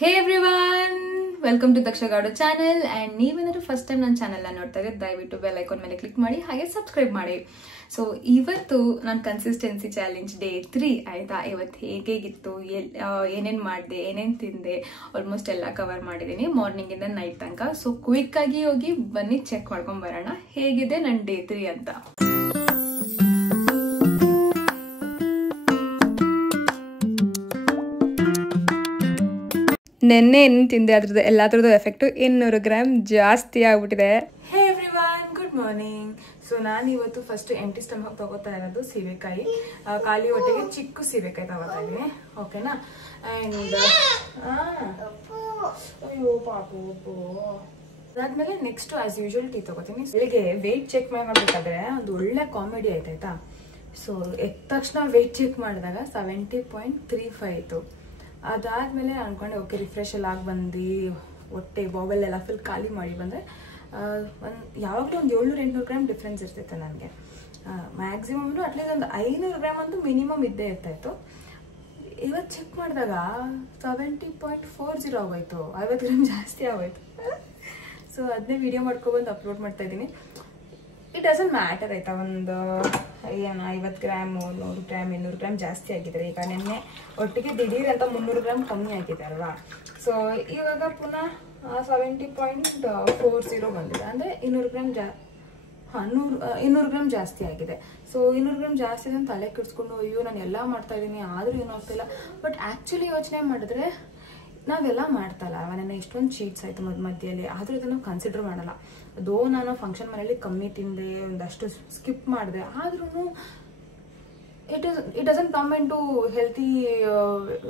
Hey everyone! Welcome to Daksha Gowda channel and ನೀವೇನಾದರೂ first time ನನ್ನ ಚಾನೆಲ್ನ ನೋಡ್ತಾ ಇದ್ರೆ ದಯವಿಟ್ಟು ಬೆಲ್ ಐಕಾನ್ ಮೇಲೆ ಕ್ಲಿಕ್ ಮಾಡಿ ಹಾಗೆ ಸಬ್ಸ್ಕ್ರೈಬ್ ಮಾಡಿ. ಸೊ ಇವತ್ತು ನನ್ನ ಕನ್ಸಿಸ್ಟೆನ್ಸಿ ಚಾಲೆಂಜ್ ಡೇ 3 ಆಯಿತಾ. ಇವತ್ತು ಹೇಗಿತ್ತು, ಏನೇನು ಮಾಡಿದೆ, ಏನೇನು ತಿಂದೆ, ಆಲ್ಮೋಸ್ಟ್ ಎಲ್ಲ ಕವರ್ ಮಾಡಿದ್ದೀನಿ ಮಾರ್ನಿಂಗಿಂದ ನೈಟ್ ತನಕ. ಸೊ ಕ್ವಿಕ್ಕಾಗಿ ಹೋಗಿ ಬನ್ನಿ ಚೆಕ್ ಮಾಡ್ಕೊಂಡು ಬರೋಣ ಹೇಗಿದೆ ನನ್ನ ಡೇ 3 ಅಂತ. ನೆನ್ನೆ ಏನು ತಿಂದೆ ಅದ್ರದ್ದು ಎಲ್ಲದ್ರದ್ದು ಎಫೆಕ್ಟು 200 ಗ್ರಾಮ್ ಜಾಸ್ತಿ ಆಗ್ಬಿಟ್ಟಿದೆ. ಹೇ ಎವ್ರಿವನ್, ಗುಡ್ ಮಾರ್ನಿಂಗ್. ಸೊ ನಾನು ಇವತ್ತು ಫಸ್ಟ್ ಎಂಟಿ ಸ್ಟಮಕ್ ತಗೋತಾ ಇರೋದು ಸೀಬೆಕಾಯಿ, ಖಾಲಿ ಹೊಟ್ಟೆಗೆ ಚಿಕ್ಕ ಸೀಬೆಕಾಯಿ ತಗೋತಾ ಇದ್ದೀನಿ, ಓಕೆನಾ. ಆ್ಯಂಡ್ ಅಯ್ಯೋ ಪಾಪು ಅದಾದ್ಮೇಲೆ ನೆಕ್ಸ್ಟ್ ಆಸ್ ಯೂಶುವಲ್ ಟೀ ತಗೋತೀನಿ. ಬೆಳಿಗ್ಗೆ ವೆಯ್ಟ್ ಚೆಕ್ ಮಾಡಬೇಕಾದ್ರೆ ಒಂದು ಒಳ್ಳೆ ಕಾಮಿಡಿ ಆಯ್ತಾಯ್ತಾ. ಸೊ ಎದ್ದ ತಕ್ಷಣ ವೆಯ್ಟ್ ಚೆಕ್ ಮಾಡಿದಾಗ 70.35 ಇತ್ತು. ಅದಾದ್ಮೇಲೆ ಅನ್ಕೊಂಡೆ ಓಕೆ ರಿಫ್ರೆಶ್ ಎಲ್ಲ ಆಗಿ ಬಂದು ಹೊಟ್ಟೆ ಬಾಬಲ್ಲೆಲ್ಲ ಫುಲ್ ಖಾಲಿ ಮಾಡಿ ಬಂದರೆ ಯಾವಾಗಲೂ ಒಂದು 700-800 ಗ್ರಾಮ್ ಡಿಫ್ರೆನ್ಸ್ ಇರ್ತೈತೆ ನನಗೆ. ಮ್ಯಾಕ್ಸಿಮಮ್ ಅಟ್ಲೀಸ್ಟ್ ಒಂದು 500 ಗ್ರಾಮ್ ಅಂತೂ ಮಿನಿಮಮ್ ಇದ್ದೇ ಇರ್ತಾಯಿತ್ತು. ಇವತ್ತು ಚೆಕ್ ಮಾಡಿದಾಗ 70.40 ಆಗೋಯ್ತು, 50 ಗ್ರಾಮ್ ಜಾಸ್ತಿ ಆಗೋಯ್ತು. ಸೊ ಅದನ್ನೇ ವಿಡಿಯೋ ಮಾಡ್ಕೊಬಂದು ಅಪ್ಲೋಡ್ ಮಾಡ್ತಾ ಇದ್ದೀನಿ. ಇಟ್ ಡಸಂಟ್ ಮ್ಯಾಟರ್ ಆಯ್ತಾ, ಒಂದು ಏನು 50 ಗ್ರಾಮ್ 100 ಗ್ರಾಮ್ 200 ಗ್ರಾಮ್ ಜಾಸ್ತಿ ಆಗಿದ್ದಾರೆ. ಈಗ ನೆನ್ನೆ ಒಟ್ಟಿಗೆ ದಿಢೀರ್ ಅಂತ 300 ಗ್ರಾಮ್ ಕಮ್ಮಿ ಆಗಿದೆ ಅಲ್ವಾ. ಸೊ ಇವಾಗ ಪುನಃ 70.40 ಬಂದಿದೆ, ಅಂದರೆ 200 ಗ್ರಾಮ್ 200 ಗ್ರಾಮ್ ಜಾಸ್ತಿ ಆಗಿದೆ. ಸೊ 200 ಗ್ರಾಮ್ ಜಾಸ್ತಿ ಅಂತ ತಲೆ ಕೆಡಿಸ್ಕೊಂಡು ಅಯ್ಯೋ ನಾನು ಎಲ್ಲ ಮಾಡ್ತಾ ಇದ್ದೀನಿ ಆದರೂ ಏನೂ ಆಗ್ತಿಲ್ಲ. ಬಟ್ ಆ್ಯಕ್ಚುಲಿ ಯೋಚನೆ ಮಾಡಿದ್ರೆ ನಾವೆಲ್ಲ ಮಾಡ್ತಲ್ಲ, ನನ್ನ ಇಷ್ಟೊಂದು ಚೀಟ್ಸ್ ಆಯಿತು ಮಧ್ಯದಲ್ಲಿ, ಆದರೂ ಇದನ್ನು ನಾವು ಕನ್ಸಿಡರ್ ಮಾಡಲ್ಲ. ಅದೋ ನಾನು ಫಂಕ್ಷನ್ ಮನೇಲಿ ಕಮ್ಮಿ ತಿಂದೆ, ಒಂದಷ್ಟು ಸ್ಕಿಪ್ ಮಾಡಿದೆ, ಆದ್ರೂ it doesn't come in to healthy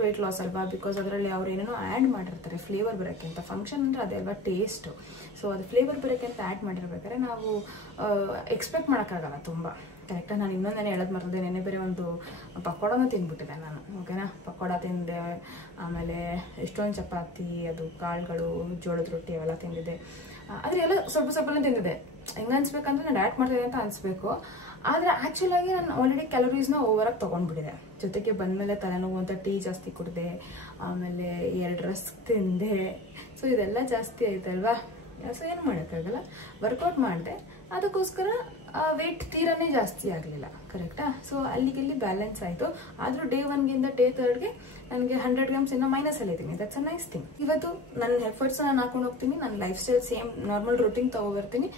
weight loss ಅಲ್ವಾ. ಬಿಕಾಸ್ ಅದರಲ್ಲಿ ಅವ್ರು ಏನೇನೋ ಆ್ಯಡ್ ಮಾಡಿರ್ತಾರೆ ಫ್ಲೇವರ್ ಬರೋಕ್ಕೆ ಅಂತ. ಫಂಕ್ಷನ್ ಅಂದರೆ ಅದೇ ಅಲ್ವಾ ಟೇಸ್ಟು. ಸೊ ಅದು ಫ್ಲೇವರ್ ಬರೋಕ್ಕೆ ಅಂತ ಆ್ಯಡ್ ಮಾಡಿರ್ಬೇಕಾದ್ರೆ ನಾವು ಎಕ್ಸ್ಪೆಕ್ಟ್ ಮಾಡೋಕ್ಕಾಗಲ್ಲ ತುಂಬ. ಕರೆಕ್ಟಾಗಿ ನಾನು ಇನ್ನೊಂದೇನೆ ಹೇಳೋದು ಮರ್ತದೆ, ನೆನ್ನೆ ಬೇರೆ ಒಂದು ಪಕೋಡನೂ ತಿಂದ್ಬಿಟ್ಟಿದೆ ನಾನು, ಓಕೆನಾ. ಪಕೋಡ ತಿಂದೆ, ಆಮೇಲೆ ಎಷ್ಟೊಂದು ಚಪಾತಿ, ಅದು ಕಾಳುಗಳು, ಜೋಳದ ರೊಟ್ಟಿ ಅವೆಲ್ಲ ತಿಂದಿದ್ದೆ. ಆದರೆ ಎಲ್ಲ ಸ್ವಲ್ಪ ಸ್ವಲ್ಪನೇ ತಿಂದಿದೆ. ಹೆಂಗೆ ಅನ್ಸ್ಬೇಕಂದ್ರೆ ನಾನು ಡಯಟ್ ಮಾಡ್ತಿದ್ದೆ ಅಂತ ಅನಿಸ್ಬೇಕು, ಆದರೆ ಆ್ಯಕ್ಚುಲಾಗಿ ನಾನು ಆಲ್ರೆಡಿ ಕ್ಯಾಲರೀಸ್ನ ಓವರಾಗಿ ತೊಗೊಂಡ್ಬಿಟ್ಟಿದೆ. ಜೊತೆಗೆ ಬಂದಮೇಲೆ ತಲೆನೋವು ಅಂತ ಟೀ ಜಾಸ್ತಿ ಕುಡಿದೆ, ಆಮೇಲೆ 2 ರಸ್ಕ್ ತಿಂದೆ. ಸೊ ಇದೆಲ್ಲ ಜಾಸ್ತಿ ಆಯ್ತಲ್ವಾ. ಸೊ ಏನು ಮಾಡೋಕ್ಕಾಗಲ್ಲ, ವರ್ಕೌಟ್ ಮಾಡಿದೆ, ಅದಕ್ಕೋಸ್ಕರ ವೆಯ್ಟ್ ತೀರನೇ ಜಾಸ್ತಿ ಆಗಲಿಲ್ಲ, ಕರೆಕ್ಟಾ. ಸೊ ಅಲ್ಲಿಗೆಲ್ಲಿ ಬ್ಯಾಲೆನ್ಸ್ ಆಯಿತು. ಆದರೂ ಡೇ 1ಗಿಂತ ಡೇ 3ಗೆ ನನಗೆ 100 ಗ್ರಾಮ್ಸ್ ಇನ್ನೂ ಮೈನಸಲ್ಲಿ ಇದ್ದೀನಿ. That's a nice thing. ಇವತ್ತು ನನ್ನ ಎಫರ್ಟ್ಸ್ ನಾನು ಹಾಕೊಂಡು ಹೋಗ್ತೀನಿ, ನನ್ನ lifestyle same normal routine ತೊಗೊಬರ್ತೀನಿ.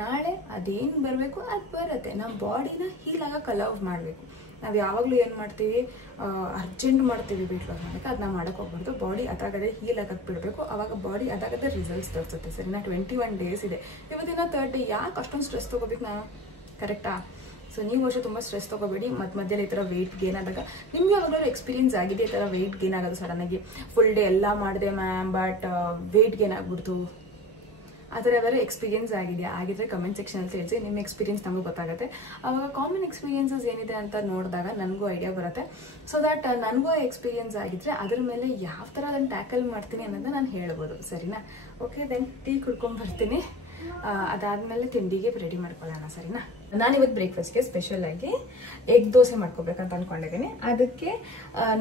ನಾಳೆ ಅದೇನು ಬರಬೇಕು ಅದು ಬರುತ್ತೆ. ನಮ್ಮ ಬಾಡಿನ ಹೀಲ್ ಆಗಕ್ಕೆ ಅಲೌವ್ ಮಾಡಬೇಕು. ನಾವು ಯಾವಾಗಲೂ ಏನು ಮಾಡ್ತೀವಿ, ಅರ್ಜೆಂಟ್ ಮಾಡ್ತೀವಿ ವೆಯ್ಟ್ ಲಾಸ್ ಮಾಡೋಕ್ಕೆ. ಅದನ್ನ ಮಾಡೋಕ್ಕೆ ಹೋಗ್ಬಾರ್ದು. ಬಾಡಿ ಅದಾಗದೆ ಹೀಲ್ ಆಗಕ್ಕೆ ಬಿಡಬೇಕು. ಆವಾಗ ಬಾಡಿ ಅದಾಗದೆ ರಿಸಲ್ಟ್ಸ್ ತೋರಿಸುತ್ತೆ. ಸರಿನಾ. 21 ಡೇಸ್ ಇದೆ, ಇವತ್ತಿನ 30. ಯಾಕೆ ಅಷ್ಟೊಂದು ಸ್ಟ್ರೆಸ್ ತೊಗೋಬೇಕು ನಾನು, ಕರೆಕ್ಟಾ. ಸೊ ನೀವು ವರ್ಷ ತುಂಬ ಸ್ಟ್ರೆಸ್ ತೊಗೋಬೇಡಿ. ಮಧ್ಯದಲ್ಲಿ ಈ ಥರ ವೆಯ್ಟ್ ಗೇನ್ ಆದಾಗ ನಿಮ್ಗೆ ಯಾವಾಗಲೂ ಎಕ್ಸ್ಪೀರಿಯನ್ಸ್ ಆಗಿದೆ ಈ ಥರ ವೆಯ್ಟ್ ಗೇನ್ ಆಗೋದು ಸಡನ್ನಾಗಿ. ಫುಲ್ ಡೇ ಎಲ್ಲ ಮಾಡಿದೆ ಮ್ಯಾಮ್, ಬಟ್ ವೆಯ್ಟ್ ಗೇನ್ ಆಗ್ಬಿಡ್ತು, ಆ ಥರ ಯಾವ್ದಾದ್ರು ಎಕ್ಸ್ಪೀರಿಯನ್ಸ್ ಆಗಿದ್ರೆ ಕಮೆಂಟ್ ಸೆಕ್ಷನಲ್ಲಿ ತಿಳಿಸಿ. ನಿಮ್ಮ ಎಕ್ಸ್ಪೀರಿಯನ್ಸ್ ನಮಗೂ ಗೊತ್ತಾಗುತ್ತೆ. ಆವಾಗ ಕಾಮನ್ ಎಕ್ಸ್ಪೀರಿಯನ್ಸಸ್ ಏನಿದೆ ಅಂತ ನೋಡಿದಾಗ ನನಗೂ ಐಡಿಯಾ ಬರುತ್ತೆ. ಸೊ ದಟ್ ನನಗೂ ಎಕ್ಸ್ಪೀರಿಯನ್ಸ್ ಆಗಿದ್ರೆ ಅದ್ರ ಮೇಲೆ ಯಾವ ಥರ ಅದನ್ನು ಟ್ಯಾಕಲ್ ಮಾಡ್ತೀನಿ ಅನ್ನೋದನ್ನ ನಾನು ಹೇಳ್ಬೋದು, ಸರಿನಾ. ಓಕೆ, ದೆನ್ ಟೀ ಕುಡ್ಕೊಂಡು ಬರ್ತೀನಿ. ಅದಾದಮೇಲೆ ತಿಂಡಿಗೆ ರೆಡಿ ಮಾಡ್ಕೊಳ್ಳೋಣ, ಸರಿನಾ. ನಾನಿವತ್ತು ಬ್ರೇಕ್ಫಾಸ್ಟ್ಗೆ ಸ್ಪೆಷಲಾಗಿ ಎಗ್ ದೋಸೆ ಮಾಡ್ಕೋಬೇಕಂತ ಅಂದ್ಕೊಂಡಿದ್ದೀನಿ. ಅದಕ್ಕೆ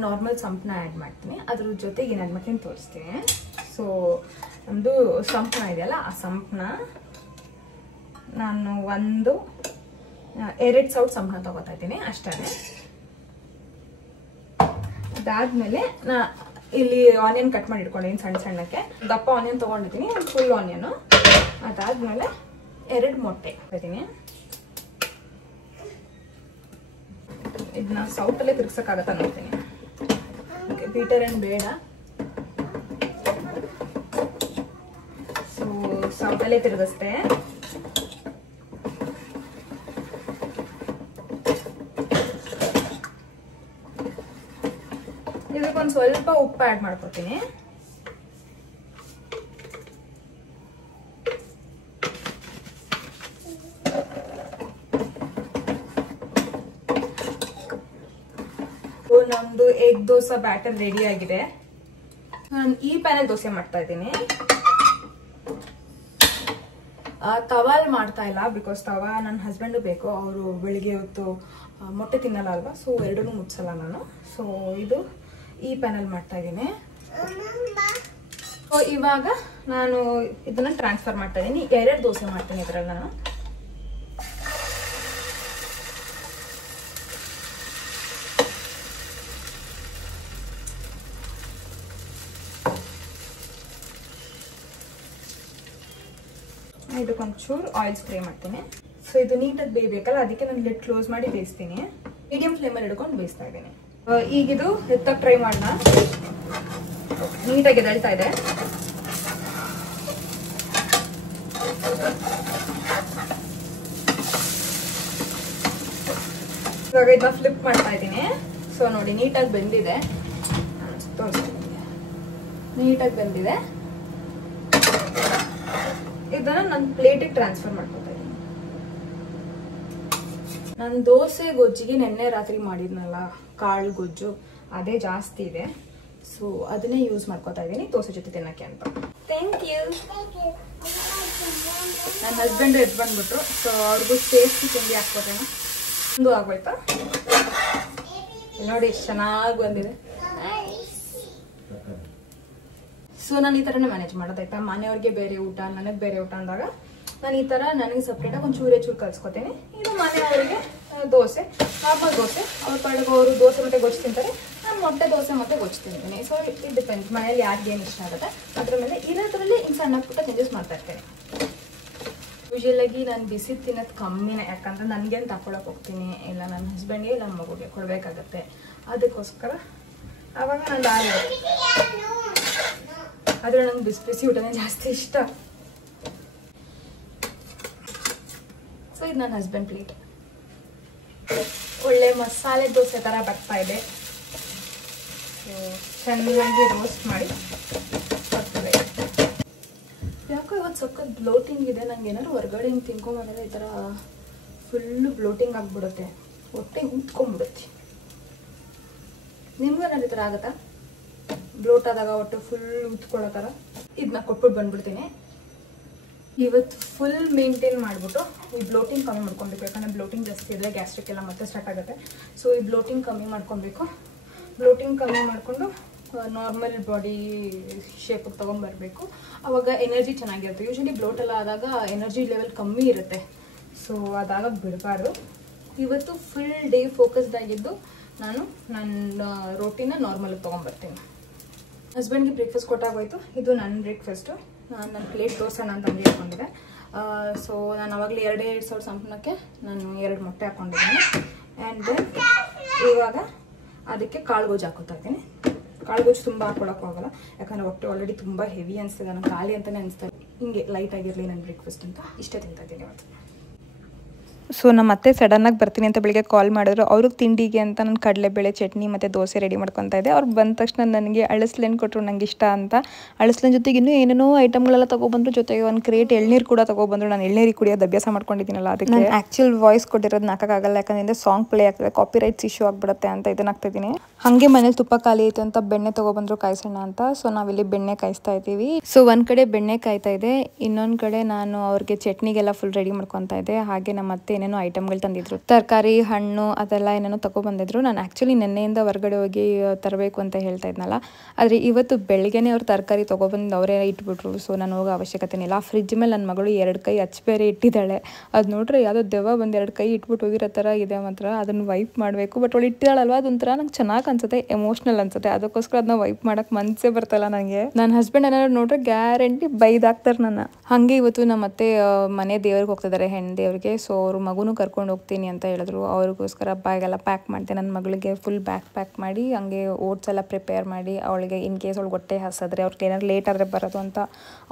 ನಾರ್ಮಲ್ ಸಂಪನ್ನ ಆ್ಯಡ್ ಮಾಡ್ತೀನಿ, ಅದ್ರ ಜೊತೆಗೆ ಏನಾದ್ರು ಮಾಡ್ತೀನಿ ತೋರಿಸ್ತೀನಿ. ಸೊ ನಮ್ಮದು ಸಂಪನ್ನ ಇದೆಯಲ್ಲ, ಆ ಸಂಪನ್ನ ನಾನು 2 ಸೌಟ್ ಸಂಪನ್ನ ತಗೋತಾ ಇದ್ದೀನಿ ಅಷ್ಟೇ. ಅದಾದಮೇಲೆ ಇಲ್ಲಿ ಆನಿಯನ್ ಕಟ್ ಮಾಡಿ ಇಟ್ಕೊಂಡಿದ್ದೀನಿ ಸಣ್ಣ ಸಣ್ಣಕ್ಕೆ. ದಪ್ಪ ಆನಿಯನ್ ತೊಗೊಂಡಿದ್ದೀನಿ, ಒಂದು ಫುಲ್ ಆನಿಯನು. ಅದಾದಮೇಲೆ 2 ಮೊಟ್ಟೆ ಹಾಕಿದ್ದೀನಿ. ಇದನ್ನ ಸೌಟಲ್ಲೇ ತಿರ್ಗ್ಸೋಕ್ಕಾಗತ್ತ ನೋಡ್ತೀನಿ. ಓಕೆ, ಬೀಟರ್ ಏನು ಬೇಡ. ಸೊ ಸೌಟಲ್ಲೇ ತಿರುಗಿಸ್ತೆ. ಇದಕ್ಕೊಂದು ಸ್ವಲ್ಪ ಉಪ್ಪು ಆ್ಯಡ್ ಮಾಡ್ಕೊತೀನಿ. ನಮ್ದು ಎಗ್ ದೋಸೆ ಬ್ಯಾಟರ್ ರೆಡಿ ಆಗಿದೆ. ನಾನು ಈ ಪ್ಯಾನಲ್ಲಿ ದೋಸೆ ಮಾಡ್ತಾ ಇದ್ದೀನಿ. ತವಾಲ್ ಮಾಡ್ತಾ ಇಲ್ಲ, ಬಿಕಾಸ್ ತವಾ ನನ್ನ ಹಸ್ಬೆಂಡು ಬೇಕು. ಅವರು ಬೆಳಿಗ್ಗೆ ಹೊತ್ತು ಮೊಟ್ಟೆ ತಿನ್ನಲ್ಲ ಅಲ್ವಾ, ಸೊ 2 ಮುಚ್ಚಲ್ಲ ನಾನು. ಸೊ ಇದು ಈ ಪ್ಯಾನಲ್ಲಿ ಮಾಡ್ತಾ ಇದ್ದೀನಿ. ಸೊ ಇವಾಗ ನಾನು ಇದನ್ನ ಟ್ರಾನ್ಸ್ಫರ್ ಮಾಡ್ತಾ ಇದ್ದೀನಿ. 2 ದೋಸೆ ಮಾಡ್ತೀನಿ ಇದರಲ್ಲಿ ನಾನು. ಇದಕ್ಕೊಂಚೂರು ಆಯಿಲ್ ಸ್ಪ್ರೇ ಮಾಡ್ತೀನಿ. ಸೊ ಇದು ನೀಟಾಗಿ ಬೇಯಬೇಕಲ್ಲ, ಅದಕ್ಕೆ ನಾನು ಲಿಡ್ ಕ್ಲೋಸ್ ಮಾಡಿ ಬೇಯಿಸ್ತೀನಿ. ಮೀಡಿಯಂ ಫ್ಲೇಮಲ್ಲಿ ಹಿಡ್ಕೊಂಡು ಬೇಯಿಸ್ತಾ ಇದ್ದೀನಿ. ಈಗ ಇದು ಎತ್ತಕ್ಕೆ ಟ್ರೈ ಮಾಡೋಣ. ನೀಟಾಗಿ ಎದಳ್ತಾ ಇದೆ. ಇವಾಗ ಇದನ್ನ ಫ್ಲಿಪ್ ಮಾಡ್ತಾ ಇದ್ದೀನಿ. ಸೊ ನೋಡಿ ನೀಟಾಗಿ ಬೆಂದಿದೆ, ನೀಟಾಗಿ ಬೆಂದಿದೆ. ಇದನ್ನ ನಾನು ಪ್ಲೇಟಿಗೆ ಟ್ರಾನ್ಸ್ಫರ್ ಮಾಡ್ಕೊತಾ ಇದ್ದೀನಿ. ನಾನು ದೋಸೆ ಗೊಜ್ಜಿಗೆ ನೆನ್ನೆ ರಾತ್ರಿ ಮಾಡಿದ್ನಲ್ಲ ಕಾಳು ಗೊಜ್ಜು, ಅದೇ ಜಾಸ್ತಿ ಇದೆ. ಸೊ ಅದನ್ನೇ ಯೂಸ್ ಮಾಡ್ಕೊತಾ ಇದ್ದೀನಿ ದೋಸೆ ಜೊತೆ ತಿನ್ನಕ್ಕೆ ಅಂತ. Thank you. ನನ್ನ ಹಸ್ಬೆಂಡ್ ಎದ್ದು ಬಂದ್ಬಿಟ್ರು. ಸೊ ಅವ್ರಿಗೂ ಟೇಸ್ಟಿ ತಿಂಡಿ ಹಾಕ್ಕೊತೇನೆ. ಒಂದು ಆಗೋಯ್ತಾ ನೋಡಿ, ಎಷ್ಟು ಚೆನ್ನಾಗಿ ಬಂದಿದೆ. ಸೊ ನಾನು ಈ ಥರನೇ ಮ್ಯಾನೇಜ್ ಮಾಡೋದಾಯ್ತಾ. ಮನೆಯವ್ರಿಗೆ ಬೇರೆ ಊಟ, ನನಗೆ ಬೇರೆ ಊಟ ಅಂದಾಗ ನಾನು ಈ ಥರ ನನಗೆ ಸಪ್ರೇಟಾಗಿ ಒಂದು ಚೂರು ಕಲ್ಸ್ಕೊತೀನಿ. ಇದು ಮನೆಯವರಿಗೆ ದೋಸೆ, ನಾರ್ಮಲ್ ದೋಸೆ. ಅವ್ರ ಪಾಡಿಗೆ ಅವರು ದೋಸೆ ಮತ್ತು ಗೊಜ್ಜು ತಿಂತಾರೆ, ನಾನು ಮೊಟ್ಟೆ ದೋಸೆ ಮತ್ತು ಗೊಜ್ಜು ತಿಂತೀನಿ. ಸೊ ಇಟ್ ಡಿಪೆಂಡ್ಸ್ ಮನೇಲಿ ಯಾರಿಗೆ ಏನು ಇಷ್ಟ ಆಗುತ್ತೆ ಅದ್ರ ಮೇಲೆ. ಇರೋದ್ರಲ್ಲಿ ಇನ್ನು ಸಣ್ಣ ಪುಟ್ಟ ಚೇಂಜಸ್ ಮಾಡ್ತಾ ಇರ್ತೇನೆ. ಯೂಶಲಾಗಿ ನಾನು ಬಿಸಿ ತಿನ್ನೋದು ಕಮ್ಮಿನೇ, ಯಾಕಂದ್ರೆ ನನಗೇನು ತಗೊಳಕ್ಕೆ ಹೋಗ್ತೀನಿ, ಇಲ್ಲ ನನ್ನ ಹಸ್ಬೆಂಡ್ಗೆ ಇಲ್ಲ ನಮ್ಮ ಮಗುಗೆ ಕೊಡಬೇಕಾಗತ್ತೆ. ಅದಕ್ಕೋಸ್ಕರ ಆವಾಗ ನಾನು ಆದರೆ ನಂಗೆ ಬಿಸಿ ಬಿಸಿ ಊಟನೇ ಜಾಸ್ತಿ ಇಷ್ಟ. ಸೊ ಇದು ನನ್ನ ಹಸ್ಬೆಂಡ್ ಪ್ಲೇಟ್. ಒಳ್ಳೆ ಮಸಾಲೆ ದೋಸೆ ಥರ ಬರ್ತಾ ಇದೆ. ಚೆನ್ನಾಗಿ ರೋಸ್ಟ್ ಮಾಡಿ ಬರ್ತದೆ. ಯಾಕೋ ಇವತ್ತು ಸಖತ್ ಬ್ಲೋಟಿಂಗ್ ಇದೆ. ನಂಗೆ ಏನಾದ್ರು ಹೊರಗಡೆ ಹಿಂಗೆ ತಿನ್ಕೊಂಬಂದ್ರೆ ಈ ಥರ ಫುಲ್ಲು ಬ್ಲೋಟಿಂಗ್ ಆಗಿಬಿಡುತ್ತೆ, ಹೊಟ್ಟೆ ಊದ್ಕೊಂಡ್ಬಿಡುತ್ತೆ. ನಿಮ್ಗೆ ಏನಾದ್ರು ಈ ಥರ ಆಗುತ್ತಾ? ಬ್ಲೋಟ್ ಆದಾಗ ಹೊಟ್ಟೆ ಫುಲ್ ಊದ್ಕೊಳ್ಳೋ ಥರ. ಇದನ್ನ ಕೊಟ್ಬಿಟ್ಟು ಬಂದ್ಬಿಡ್ತೀನಿ. ಇವತ್ತು ಫುಲ್ ಮೇಂಟೈನ್ ಮಾಡಿಬಿಟ್ಟು ಈ ಬ್ಲೋಟಿಂಗ್ ಕಮ್ಮಿ ಮಾಡ್ಕೊಬೇಕು. ಯಾಕಂದರೆ ಬ್ಲೋಟಿಂಗ್ ಜಾಸ್ತಿ ಇದ್ದರೆ ಗ್ಯಾಸ್ಟ್ರಿಕ್ ಎಲ್ಲ ಮತ್ತೆ ಸ್ಟಾರ್ಟ್ ಆಗುತ್ತೆ. ಸೊ ಈ ಬ್ಲೋಟಿಂಗ್ ಕಮ್ಮಿ ಮಾಡ್ಕೊಬೇಕು. ಬ್ಲೋಟಿಂಗ್ ಕಮ್ಮಿ ಮಾಡಿಕೊಂಡು ನಾರ್ಮಲ್ ಬಾಡಿ ಶೇಪಿಗೆ ತೊಗೊಂಬರ್ಬೇಕು. ಆವಾಗ ಎನರ್ಜಿ ಚೆನ್ನಾಗಿರುತ್ತೆ. ಯೂಶಲಿ ಬ್ಲೋಟ್ ಎಲ್ಲ ಆದಾಗ ಎನರ್ಜಿ ಲೆವೆಲ್ ಕಮ್ಮಿ ಇರುತ್ತೆ. ಸೊ ಅದಾಗ ಬಿಡಬಾರ್ದು. ಇವತ್ತು ಫುಲ್ ಡೇ ಫೋಕಸ್ಡ್ ಆಗಿದ್ದು ನಾನು ನನ್ನ ರೋಟಿನ ನಾರ್ಮಲಿಗೆ ತೊಗೊಂಬರ್ತೀನಿ. ಹಸ್ಬೆಂಡ್ಗೆ ಬ್ರೇಕ್ಫಾಸ್ಟ್ ಕೊಟ್ಟಾಗೋಯ್ತು. ಇದು ನನ್ನ ಬ್ರೇಕ್ಫಾಸ್ಟು. ನನ್ನ ಪ್ಲೇಟ್ ದೋಸೆ ನಾನು ತಂದು ಇಟ್ಕೊಂಡಿದ್ದೆ. ಸೊ ನಾನು ಅವಾಗಲೇ 2 ಸಾವಿರ ಸಂಪನ್ನಕ್ಕೆ ನಾನು 2 ಮೊಟ್ಟೆ ಹಾಕ್ಕೊಂಡಿದ್ದೀನಿ. ಆ್ಯಂಡ್ ದೆನ್ ಇವಾಗ ಅದಕ್ಕೆ ಕಾಳು ಗೊಜ್ಜು ಹಾಕೋತಾ ಇದ್ದೀನಿ. ಕಾಳು ಗೊಜ್ಜು ತುಂಬ ಹಾಕ್ಕೊಳಕ್ಕಾಗಲ್ಲ, ಯಾಕಂದರೆ ಹೊಟ್ಟೆ ಆಲ್ರೆಡಿ ತುಂಬ ಹೆವಿ ಅನಿಸ್ತದೆ. ನಾನು ಖಾಲಿ ಅಂತಲೇ ಅನಿಸ್ತಾ ಇದೆ. ಹಿಂಗೆ ಲೈಟ್ ಆಗಿರಲಿ ನನ್ನ ಬ್ರೇಕ್ಫಾಸ್ಟ್ ಅಂತ ಇಷ್ಟೇ ತಿಂತಾ ಇದ್ದೀನಿ ಇವತ್ತು. ಸೊ ನಮ್ಮ ಅತ್ತೆ ಸಡನ್ನಾಗಿ ಬರ್ತೀನಿ ಅಂತ ಬೆಳಿಗ್ಗೆ ಕಾಲ್ ಮಾಡಿದ್ರು. ಅವ್ರಿಗೆ ತಿಂಡಿಗೆ ಅಂತ ನಾನು ಕಡಲೆಬೇಳೆ ಚಟ್ನಿ ಮತ್ತು ದೋಸೆ ರೆಡಿ ಮಾಡ್ಕೊತಾ ಇದ್ದೆ. ಅವ್ರು ಬಂದ ತಕ್ಷಣ ನನಗೆ ಅಳಸ್ಲೇನು ಕೊಟ್ಟರು, ನಂಗೆ ಇಷ್ಟ ಅಂತ. ಅಳಸ್ಲೇನ ಜೊತೆಗೆ ಇನ್ನೂ ಏನೇನೋ ಐಟಮ್ಗಳೆಲ್ಲ ತೊಗೊಬಂದ್ರು. ಜೊತೆಗೆ ಒಂದು ಕ್ರೇಟ್ ಎಳ್ನೀರು ಕೂಡ ತೊಗೊಬಂದ್ರು. ನಾನು ಎಳ್ನೀರಿಗೆ ಕುಡಿಯೋದು ಅಭ್ಯಾಸ ಮಾಡ್ಕೊಂಡಿದ್ದೀನಲ್ಲ, ಅದಕ್ಕೆ ನಾನು ಆ್ಯಕ್ಚುಲ್ ವಾಯ್ಸ್ ಕೊಟ್ಟಿರೋದು ಹಾಕೋಕ್ಕಾಗಲ್ಲ, ಯಾಕಂದರೆ ಸಾಂಗ್ ಪ್ಲೇ ಆಗ್ತದೆ, ಕಾಪಿ ರೈಟ್ಸ್ ಇಶ್ಯೂ ಆಗಿಬಿಡುತ್ತೆ ಅಂತ ಇದನ್ನ ಹಾಕ್ತಿದ್ದೀನಿ. ಹಾಗೆ ಮನೇಲಿ ತುಪ್ಪ ಖಾಲಿ ಐತೆ ಅಂತ ಬೆಣ್ಣೆ ತೊಗೊಬಂದ್ರು ಕಾಯಿಸೋಣ ಅಂತ. ಸೊ ನಾವಿಲ್ಲಿ ಬೆಣ್ಣೆ ಕಾಯಿಸ್ತಾ ಇದ್ದೀವಿ. ಸೊ ಒಂದು ಕಡೆ ಬೆಣ್ಣೆ ಕಾಯ್ತಾ ಇದೆ, ಇನ್ನೊಂದು ಕಡೆ ನಾನು ಅವ್ರಿಗೆ ಚಟ್ನಿಗೆಲ್ಲ ಫುಲ್ ರೆಡಿ ಮಾಡ್ಕೊತಾ ಇದ್ದೆ. ಹಾಗೆ ನಮ್ಮ ಅತ್ತೆ ಏನೇನೋ ಐಟಮ್ಗಳು ತಂದಿದ್ರು, ತರಕಾರಿ, ಹಣ್ಣು ಅದೆಲ್ಲ ಏನೇನೋ ತಗೊಬಂದಿದ್ರು. ನಾನು ಆ್ಯಕ್ಚುಲಿ ನೆನ್ನೆಯಿಂದ ಹೊರಗಡೆ ಹೋಗಿ ತರಬೇಕು ಅಂತ ಹೇಳ್ತಾ ಇದ್ನಲ್ಲ, ಆದರೆ ಇವತ್ತು ಬೆಳಗ್ಗೆನೇ ಅವ್ರು ತರಕಾರಿ ತೊಗೊಬಂದು ಅವರೇ ಇಟ್ಬಿಟ್ರು. ಸೊ ನಾನು ಹೋಗೋ ಅವಶ್ಯಕತೆ ಇಲ್ಲ. ಫ್ರಿಜ್ ಮೇಲೆ ನನ್ನ ಮಗಳು 2 ಕೈ ಹಚ್ಚಿ ಬೇರೆ ಇಟ್ಟಿದ್ದಾಳೆ. ಅದು ನೋಡ್ರೆ ಯಾವುದೋ ದೆವ್ವ ಬಂದು 2 ಕೈ ಇಟ್ಬಿಟ್ಟು ಹೋಗಿರೋ ಥರ ಇದೆ. ಮಾತ್ರ ಅದನ್ನು ವೈಪ್ ಮಾಡಬೇಕು. ಬಟ್ ಅವಳು ಇಟ್ಟಿದ್ದಾಳಲ್ವ, ಅದೊಂಥರ ನಂಗೆ ಚೆನ್ನಾಗಿ ಅನ್ಸುತ್ತೆ, ಎಮೋಷ್ನಲ್ ಅನ್ಸುತ್ತೆ. ಅದಕ್ಕೋಸ್ಕರ ಅದನ್ನ ವೈಪ್ ಮಾಡೋಕ್ಕೆ ಮನಸ್ಸೇ ಬರ್ತಲ್ಲ ನನಗೆ. ನನ್ನ ಹಸ್ಬೆಂಡ್ ಏನಾದ್ರು ನೋಡ್ರೆ ಗ್ಯಾರಂಟಿ ಬೈದಾಕ್ತಾರೆ ನನ್ನ. ಹಾಗೆ ಇವತ್ತು ನಮ್ಮ ಅತ್ತೆ ಮನೆ ದೇವ್ರಿಗೆ ಹೋಗ್ತಿದ್ದಾರೆ, ಹೆಣ್ಣು ದೇವ್ರಿಗೆ. ಸೊ ಅವರು ಮಗುನೂ ಕರ್ಕೊಂಡು ಹೋಗ್ತೀನಿ ಅಂತ ಹೇಳಿದ್ರು. ಅವ್ರಿಗೋಸ್ಕರ ಬ್ಯಾಗೆಲ್ಲ ಪ್ಯಾಕ್ ಮಾಡಿದೆ. ನನ್ನ ಮಗಳಿಗೆ ಫುಲ್ ಬ್ಯಾಗ್ ಪ್ಯಾಕ್ ಮಾಡಿ ಹಂಗೆ ಓಟ್ಸ್ ಎಲ್ಲ ಪ್ರಿಪೇರ್ ಮಾಡಿ, ಅವಳಿಗೆ ಇನ್ ಕೇಸ್ ಅವಳಿಗೆ ಹೊಟ್ಟೆ ಹಸಿದ್ರೆ, ಅವ್ರಿಗೆ ಏನಾದ್ರು ಲೇಟ್ ಆದರೆ ಬರೋದು ಅಂತ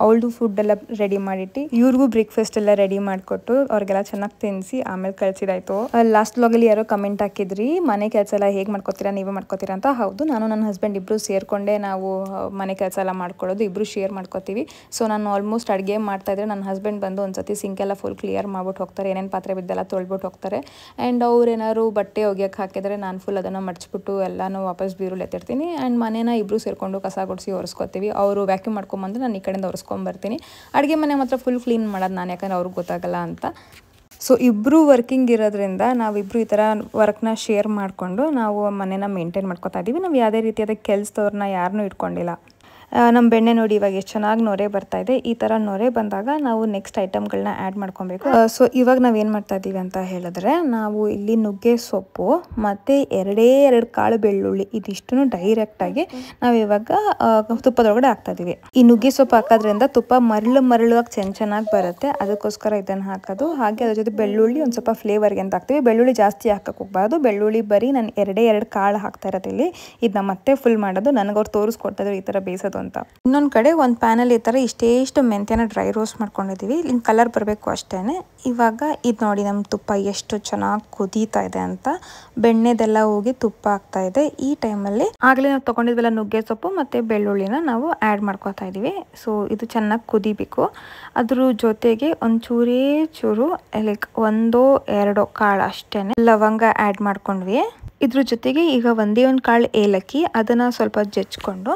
ಅವಳದು ಫುಡ್ ಎಲ್ಲ ರೆಡಿ ಮಾಡಿಟ್ಟು ಇವ್ರಿಗೂ ಬ್ರೇಕ್ಫಾಸ್ಟ್ ಎಲ್ಲ ರೆಡಿ ಮಾಡಿಕೊಟ್ಟು ಅವ್ರಿಗೆಲ್ಲ ಚೆನ್ನಾಗಿ ತಿನ್ನಿಸಿ ಆಮೇಲೆ ಕಳಿಸಿದಾಯ್ತು. ಲಾಸ್ಟ್ ವ್ಲಾಗಲ್ಲಿ ಯಾರೋ ಕಮೆಂಟ್ ಹಾಕಿದ್ರಿ, ಮನೆ ಕೆಲಸ ಎಲ್ಲ ಹೇಗೆ ಮಾಡ್ಕೋತೀರಾ, ನೀವೇ ಮಾಡ್ಕೋತೀರಾ ಅಂತ. ಹೌದು, ನಾನು ನನ್ನ ಹಸ್ಬೆಂಡ್ ಇಬ್ಬರು ಸೇರಿಕೊಂಡೇ ನಾವು ಮನೆ ಕೆಲಸ ಎಲ್ಲ ಮಾಡ್ಕೊಳ್ಳೋದು, ಇಬ್ಬರು ಶೇರ್ ಮಾಡ್ಕೋತೀವಿ. ಸೊ ನಾನು ಆಲ್ಮೋಸ್ಟ್ ಅಡುಗೆ ಮಾಡ್ತಾಯಿದ್ರೆ ನನ್ನ ಹಸ್ಬೆಂಡ್ ಬಂದು ಒಂದು ಸತಿ ಸಿಂಕೆಲ್ಲ ಫುಲ್ ಕ್ಲಿಯರ್ ಮಾಡ್ಬಿಟ್ಟು ಹೋಗ್ತಾರೆ, ಏನೇನು ಪಾತ್ರೆ ಬಿದ್ದೆಲ್ಲ ತೊಳ್ಬಿಟ್ಟು ಹೋಗ್ತಾರೆ. ಆ್ಯಂಡ್ ಅವ್ರೇನಾದ್ರು ಬಟ್ಟೆ ಒಗೆಯೋಕ್ಕೆ ಹಾಕಿದರೆ ನಾನು ಫುಲ್ ಅದನ್ನು ಮಡ್ಚಿಬಿಟ್ಟು ಎಲ್ಲನೂ ವಾಪಸ್ ಬೀರುಲ್ಲಿ ಎತ್ತಿರ್ತೀನಿ. ಆ್ಯಂಡ್ ಮನೇನ ಇಬ್ಬರು ಸೇರಿಕೊಂಡು ಕಸ ಗುಡಿಸಿ ಒರೆಸ್ಕೊತೀವಿ. ಅವರು ವ್ಯಾಕ್ಯೂಮ್ ಮಾಡ್ಕೊಂಬಂದ್ರೆ ನಾನು ಈ ಕಡೆಯಿಂದ ಒರೆಸ್ಕೊಂಬರ್ತೀನಿ. ಅಡುಗೆ ಮನೆ ಮಾತ್ರ ಫುಲ್ ಕ್ಲೀನ್ ಮಾಡೋದು ನಾನು, ಯಾಕಂದರೆ ಅವ್ರಿಗೆ ಗೊತ್ತಾಗಲ್ಲ ಅಂತ. ಸೊ ಇಬ್ಬರು ವರ್ಕಿಂಗ್ ಇರೋದ್ರಿಂದ ನಾವಿಬ್ಬರು ಈ ಥರ ವರ್ಕ್ನ ಶೇರ್ ಮಾಡಿಕೊಂಡು ನಾವು ಮನೇನ ಮೇಂಟೈನ್ ಮಾಡ್ಕೊತಾ ಇದ್ದೀವಿ. ನಾವು ಯಾವುದೇ ರೀತಿಯಾದ ಕೆಲಸದವ್ರನ್ನ ಯಾರನ್ನೂ ಇಟ್ಕೊಂಡಿಲ್ಲ. ನಮ್ಮ ಬೆಣ್ಣೆ ನೋಡಿ ಇವಾಗ ಎಷ್ಟು ಚೆನ್ನಾಗಿ ನೊರೆ ಬರ್ತಾ ಇದೆ. ಈ ಥರ ನೊರೆ ಬಂದಾಗ ನಾವು ನೆಕ್ಸ್ಟ್ ಐಟಮ್ಗಳನ್ನ ಆ್ಯಡ್ ಮಾಡ್ಕೊಬೇಕು. ಸೊ ಇವಾಗ ನಾವೇನು ಮಾಡ್ತಾ ಇದ್ದೀವಿ ಅಂತ ಹೇಳಿದ್ರೆ, ನಾವು ಇಲ್ಲಿ ನುಗ್ಗೆ ಸೊಪ್ಪು ಮತ್ತು ಎರಡು ಕಾಳು ಬೆಳ್ಳುಳ್ಳಿ ಇದಿಷ್ಟು ಡೈರೆಕ್ಟಾಗಿ ನಾವು ಇವಾಗ ತುಪ್ಪದೊಳಗಡೆ ಹಾಕ್ತಾ ಇದ್ದೀವಿ. ಈ ನುಗ್ಗೆ ಸೊಪ್ಪು ಹಾಕೋದ್ರಿಂದ ತುಪ್ಪ ಮರಳುವಾಗಿ ಚೆನ್ನಾಗಿ ಬರುತ್ತೆ, ಅದಕ್ಕೋಸ್ಕರ ಇದನ್ನು ಹಾಕೋದು. ಹಾಗೆ ಅದ್ರ ಜೊತೆ ಬೆಳ್ಳುಳ್ಳಿ ಒಂದು ಸ್ವಲ್ಪ ಫ್ಲೇವರ್ಗೆ ಅಂತ ಹಾಕ್ತೀವಿ. ಬೆಳ್ಳುಳ್ಳಿ ಜಾಸ್ತಿ ಹಾಕಕ್ಕೆ ಹೋಗ್ಬಾರ್ದು. ಬೆಳ್ಳುಳ್ಳಿ ಬರೀ ನಾನು ಎರಡು ಕಾಳು ಹಾಕ್ತಾ ಇರೋದು ಇಲ್ಲಿ. ಇದನ್ನ ಮತ್ತೆ ಫುಲ್ ಮಾಡೋದು, ನನಗೆ ಅವ್ರು ತೋರಿಸ್ಕೊಡ್ತಾ ಇದ್ರು ಈ ಥರ ಬೇಯಿಸೋದು ಅಂತ. ಇನ್ನೊಂದು ಕಡೆ ಒಂದು ಪ್ಯಾನಲ್ಲಿ ಈ ಥರ ಇಷ್ಟೇಷ್ಟು ಮೆಂತ್ಯನ ಡ್ರೈ ರೋಸ್ಟ್ ಮಾಡ್ಕೊಂಡಿದ್ದೀವಿ. ಇಲ್ಲಿ ಕಲರ್ ಬರಬೇಕು ಅಷ್ಟೇ. ಇವಾಗ ಇದು ನೋಡಿ ನಮ್ಮ ತುಪ್ಪ ಎಷ್ಟು ಚೆನ್ನಾಗಿ ಕುದೀತಾ ಇದೆ ಅಂತ. ಬೆಣ್ಣೆದೆಲ್ಲ ಹೋಗಿ ತುಪ್ಪ ಆಗ್ತಾ ಇದೆ. ಈ ಟೈಮಲ್ಲಿ ಆಗಲೇ ನಾವು ತೊಗೊಂಡಿದ್ವಲ್ಲ ನುಗ್ಗೆ ಸೊಪ್ಪು ಮತ್ತು ಬೆಳ್ಳುಳ್ಳಿನ ನಾವು ಆ್ಯಡ್ ಮಾಡ್ಕೊತಾ ಇದ್ದೀವಿ. ಸೊ ಇದು ಚೆನ್ನಾಗಿ ಕುದಿಬೇಕು. ಅದ್ರ ಜೊತೆಗೆ ಒಂಚೂರೇ ಚೂರು ಲೈಕ್ 1-2 ಕಾಳು ಅಷ್ಟೇ ಲವಂಗ ಆ್ಯಡ್ ಮಾಡ್ಕೊಂಡ್ವಿ. ಇದ್ರ ಜೊತೆಗೆ ಈಗ ಒಂದೇ ಒಂದು ಕಾಳು ಏಲಕ್ಕಿ, ಅದನ್ನು ಸ್ವಲ್ಪ ಜಜ್ಕೊಂಡು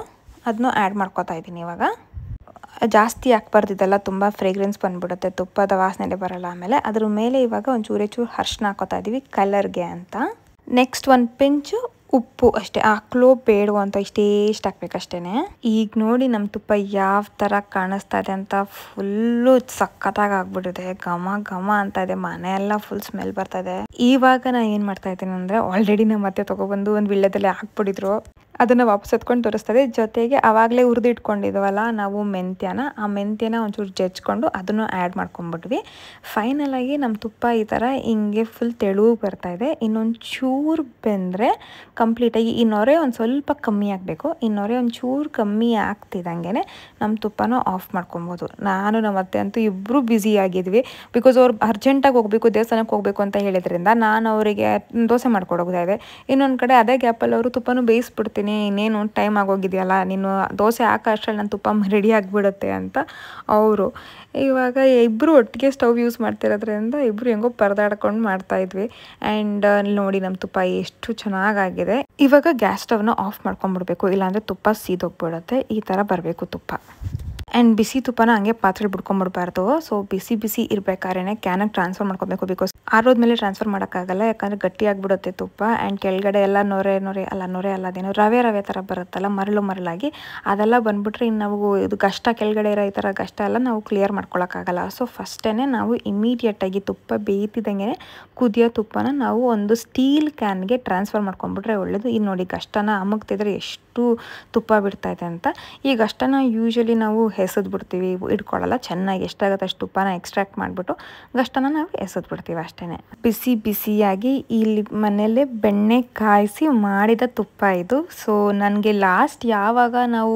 ಅದನ್ನು ಆ್ಯಡ್ ಮಾಡ್ಕೊತಾ ಇದ್ದೀನಿ. ಇವಾಗ ಜಾಸ್ತಿ ಹಾಕ್ಬಾರ್ದು, ಇದೆಲ್ಲ ತುಂಬ ಫ್ರೇಗ್ರೆನ್ಸ್ ಬಂದ್ಬಿಡುತ್ತೆ, ತುಪ್ಪದ ವಾಸನೆ ಬರಲ್ಲ. ಆಮೇಲೆ ಅದ್ರ ಮೇಲೆ ಇವಾಗ ಒಂಚೂರೇ ಚೂರು ಅರಿಶಿನ ಹಾಕೋತಾ ಇದ್ದೀವಿ ಕಲರ್ಗೆ ಅಂತ. ನೆಕ್ಸ್ಟ್ ಒಂದು ಪಿಂಚು ಉಪ್ಪು ಅಷ್ಟೇ, ಹಾಕ್ಲೋ ಬೇಡವೋ ಅಂತ ಇಷ್ಟು ಹಾಕ್ಬೇಕಷ್ಟೇ. ಈಗ ನೋಡಿ ನಮ್ಮ ತುಪ್ಪ ಯಾವ ಥರ ಕಾಣಿಸ್ತಾ ಇದೆ ಅಂತ. ಫುಲ್ಲು ಸಖತ್ತಾಗಿ ಆಗ್ಬಿಟ್ಟಿದೆ, ಘಮ ಅಂತ ಇದೆ. ಮನೆಯೆಲ್ಲ ಫುಲ್ ಸ್ಮೆಲ್ ಬರ್ತಾ ಇದೆ. ಇವಾಗ ನಾನು ಏನು ಮಾಡ್ತಾ ಇದ್ದೀನಿ ಅಂದರೆ, ಆಲ್ರೆಡಿ ನಮ್ಮ ಮತ್ತೆ ತೊಗೊಬಂದು ಒಂದು ವಿಳ್ಯದಲ್ಲೇ ಹಾಕ್ಬಿಟ್ಟಿದ್ರು, ಅದನ್ನು ವಾಪಸ್ ಎತ್ಕೊಂಡು ತೋರಿಸ್ತದೆ. ಜೊತೆಗೆ ಆವಾಗಲೇ ಹುರಿದಿಟ್ಕೊಂಡಿದ್ವಲ್ಲ ನಾವು ಆ ಮೆಂತ್ಯನ ಒಂಚೂರು ಜಜ್ಕೊಂಡು ಅದನ್ನು ಆ್ಯಡ್ ಮಾಡ್ಕೊಂಡ್ಬಿಟ್ವಿ. ಫೈನಲಾಗಿ ನಮ್ಮ ತುಪ್ಪ ಈ ಥರ ಹಿಂಗೆ ಫುಲ್ ತೆಳುವು ಬರ್ತಾ ಇದೆ. ಇನ್ನೊಂದು ಚೂರು ಬೆಂದರೆ ಕಂಪ್ಲೀಟಾಗಿ ಈ ನೊರೆ ಒಂದು ಸ್ವಲ್ಪ ಕಮ್ಮಿ ಆಗಬೇಕು. ಈ ನೊರೆ ಒಂದು ಚೂರು ಕಮ್ಮಿ ಆಗ್ತಿದ್ದಂಗೆ ನಮ್ಮ ತುಪ್ಪನೂ ಆಫ್ ಮಾಡ್ಕೊಬೋದು. ನಾನು ನಮ್ಮ ಅತ್ತೆ ಅಂತೂ ಇಬ್ಬರು ಬ್ಯುಸಿ ಆಗಿದ್ವಿ. ಬಿಕಾಸ್ ಅವ್ರು ಅರ್ಜೆಂಟಾಗಿ ಹೋಗಬೇಕು, ದೇವಸ್ಥಾನಕ್ಕೆ ಹೋಗಬೇಕು ಅಂತ ಹೇಳಿದ್ರಿಂದ ನಾನು ಅವರಿಗೆ ದೋಸೆ ಮಾಡ್ಕೊಡೋಗ್ತಾ ಇದೆ. ಇನ್ನೊಂದು ಕಡೆ ಅದೇ ಗ್ಯಾಪಲ್ಲಿ ಅವರು ತುಪ್ಪನೂ ಬೇಯಿಸ್ಬಿಡ್ತೀನಿ, ಇನ್ನೇನು ಟೈಮ್ ಆಗೋಗಿದೆಯಲ್ಲ, ನೀನು ದೋಸೆ ಹಾಕೋ ಅಷ್ಟರಲ್ಲಿ ನನ್ನ ತುಪ್ಪ ರೆಡಿ ಆಗಿಬಿಡುತ್ತೆ ಅಂತ ಅವರು. ಇವಾಗ ಇಬ್ಬರು ಒಟ್ಟಿಗೆ ಸ್ಟವ್ ಯೂಸ್ ಮಾಡ್ತಿರೋದ್ರಿಂದ ಇಬ್ಬರು ಹೆಂಗೋ ಪರದಾಡ್ಕೊಂಡು ಮಾಡ್ತಾಯಿದ್ವಿ. ಆ್ಯಂಡ್ ನೋಡಿ ನಮ್ಮ ತುಪ್ಪ ಎಷ್ಟು ಚೆನ್ನಾಗಾಗಿದೆ. ಇವಾಗ ಗ್ಯಾಸ್ ಸ್ಟವ್ನ ಆಫ್ ಮಾಡ್ಕೊಂಡ್ಬಿಡ್ಬೇಕು, ಇಲ್ಲಾಂದರೆ ತುಪ್ಪ ಸೀದೋಗ್ಬಿಡುತ್ತೆ. ಈ ಥರ ಬರಬೇಕು ತುಪ್ಪ. ಆ್ಯಂಡ್ ಬಿಸಿ ತುಪ್ಪನ ಹಂಗೆ ಪಾತ್ರೆ ಬಿಡ್ಕೊಂಬಿಡ್ಬಾರ್ದು. ಸೊ ಬಿಸಿ ಇರಬೇಕಾದ್ರೆ ಕ್ಯಾನಾಗಿ ಟ್ರಾನ್ಸ್ಫರ್ ಮಾಡ್ಕೊಬೇಕು. ಬಿಕಾಸ್ ಆರೋದ್ಮೇಲೆ ಟ್ರಾನ್ಸ್ಫರ್ ಮಾಡೋಕ್ಕಾಗಲ್ಲ, ಯಾಕಂದರೆ ಗಟ್ಟಿಯಾಗಿಬಿಡುತ್ತೆ ತುಪ್ಪ. ಆ್ಯಂಡ್ ಕೆಳಗಡೆ ಎಲ್ಲ ನೊರೆ ಅಲ್ಲ ಅದೇನೋ ರವೆ ಥರ ಬರುತ್ತಲ್ಲ, ಮರಳಾಗಿ ಅದೆಲ್ಲ ಬಂದುಬಿಟ್ರೆ ಇನ್ನು ನಾವು ಇದು ಗಷ್ಟ ಕೆಳಗಡೆ ಇರೋ ಈ ಥರ ಗಷ್ಟ ಎಲ್ಲ ನಾವು ಕ್ಲಿಯರ್ ಮಾಡ್ಕೊಳಕ್ಕಾಗಲ್ಲ. ಸೊ ಫಸ್ಟೇ ನಾವು ಇಮಿಡಿಯೇಟಾಗಿ ತುಪ್ಪ ಬೇಯ್ತಿದ್ದಂಗೆ ಕುದಿಯೋ ತುಪ್ಪನ ನಾವು ಒಂದು ಸ್ಟೀಲ್ ಕ್ಯಾನ್ಗೆ ಟ್ರಾನ್ಸ್ಫರ್ ಮಾಡ್ಕೊಂಡ್ಬಿಟ್ರೆ ಒಳ್ಳೆಯದು. ಈಗ ನೋಡಿ ಗಷ್ಟನ ಅಮಗ್ತಿದ್ರೆ ಎಷ್ಟು ತುಪ್ಪ ಬಿಡ್ತಾ ಇದೆ ಅಂತ. ಈ ಗಷ್ಟನ ಯೂಶಲಿ ನಾವು ಎಸೆದ್ಬಿಡ್ತೀವಿ, ಇಟ್ಕೊಳ್ಳಲ್ಲ. ಚೆನ್ನಾಗಿ ಎಷ್ಟಾಗುತ್ತೆ ಅಷ್ಟು ತುಪ್ಪನ ಎಕ್ಸ್ಟ್ರಾಕ್ಟ್ ಮಾಡಿಬಿಟ್ಟು ಗಷ್ಟನ ನಾವು ಎಸೆದ್ಬಿಡ್ತೀವಿ ಅಷ್ಟೇ. ಬಿಸಿಯಾಗಿ ಇಲ್ಲಿ ಮನೆಯಲ್ಲೇ ಬೆಣ್ಣೆ ಕಾಯಿಸಿ ಮಾಡಿದ ತುಪ್ಪ ಇದು. ಸೊ ನನಗೆ ಲಾಸ್ಟ್ ಯಾವಾಗ ನಾವು